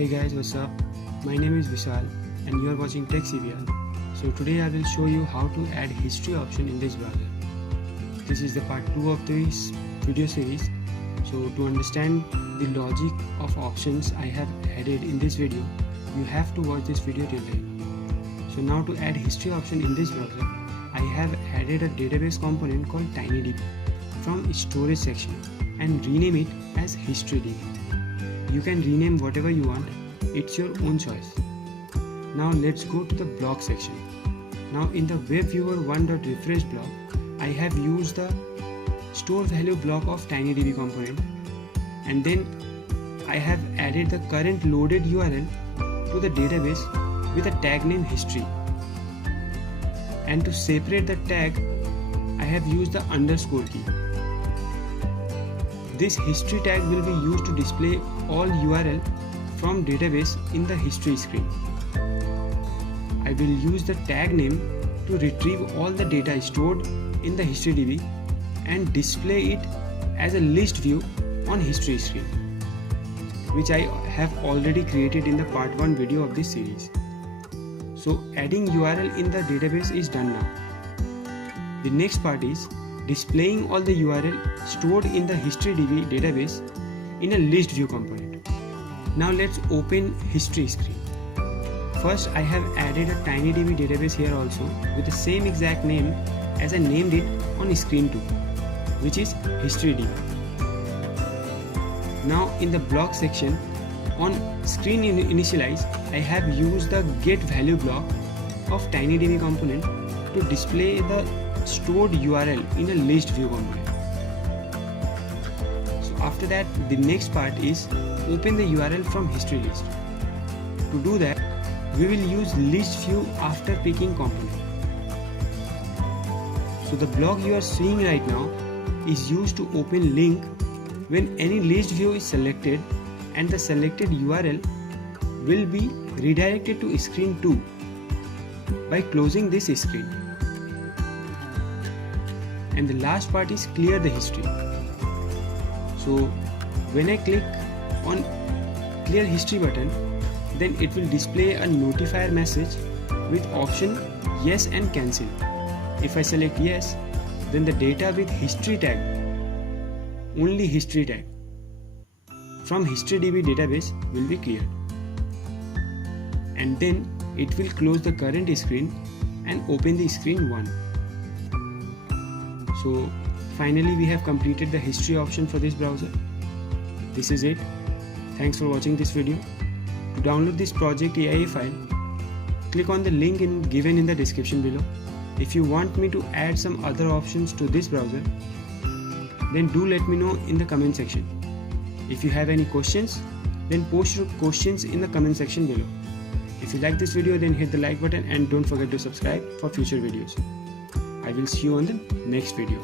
Hey guys, what's up? My name is Vishal and you are watching Tech CVR. So today I will show you how to add history option in this browser. This is the part 2 of this video series. So to understand the logic of options I have added in this video, you have to watch this video till the end. So now to add history option in this browser, I have added a database component called TinyDB from storage section and rename it as HistoryDB. You can rename whatever you want, it's your own choice. Now let's go to the block section. Now in the web viewer 1.refresh block, I have used the store value block of TinyDB component, and then I have added the current loaded URL to the database with a tag name history. And to separate the tag, I have used the underscore key. This history tag will be used to display all URL from database in the history screen. I will use the tag name to retrieve all the data stored in the HistoryDB and display it as a list view on history screen, which I have already created in the part 1 video of this series. So adding URL in the database is done now. The next part is displaying all the URL stored in the HistoryDB database in a list view component. Now let's open history screen. First, I have added a TinyDB database here also with the same exact name as I named it on screen 2, which is HistoryDB. Now in the block section, on screen initialize, I have used the get value block of TinyDB component to display the stored URL in a list view component. So after that, the next part is open the URL from history list. To do that, we will use list view after picking component. So the block you are seeing right now is used to open link when any list view is selected, and the selected URL will be redirected to screen 2 by closing this screen. And the last part is clear the history. So when I click on clear history button, then it will display a notifier message with option yes and cancel. If I select yes, then the data with history tag, only history tag, from HistoryDB database will be cleared. And then it will close the current screen and open the screen 1. So finally we have completed the history option for this browser. This is it. Thanks for watching this video. To download this project AIA file, click on the link given in the description below. If you want me to add some other options to this browser, then do let me know in the comment section. If you have any questions, then post your questions in the comment section below. If you like this video, then hit the like button and don't forget to subscribe for future videos. I will see you on the next video.